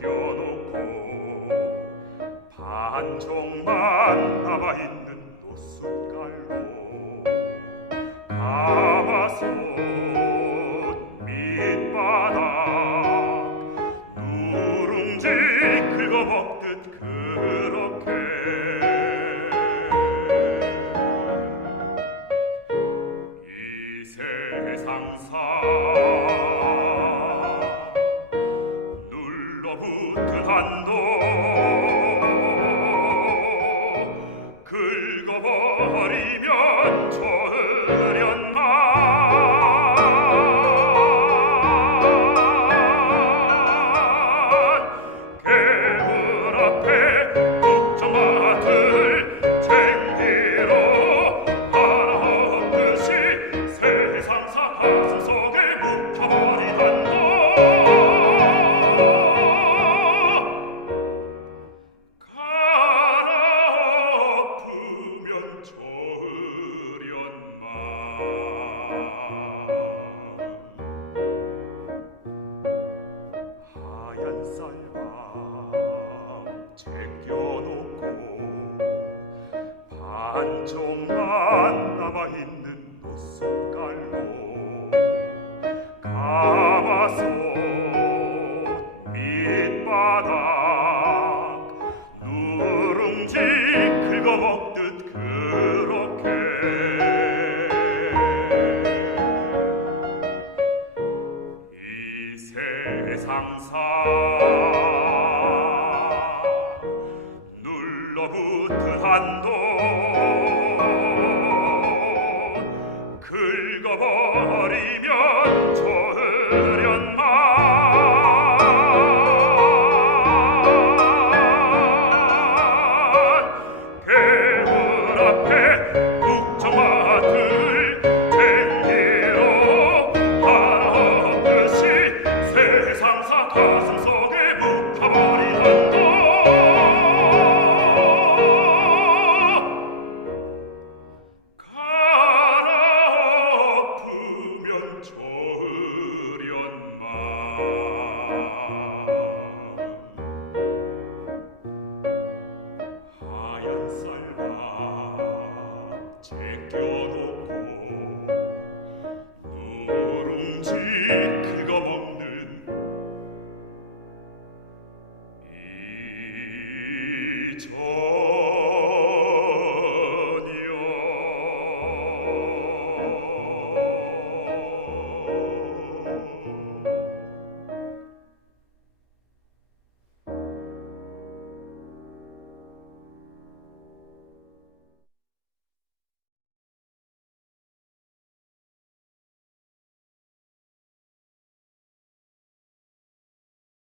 남겨놓고 반쪽만 남아있는 Thank you. 눌러붙은 한도 제껴놓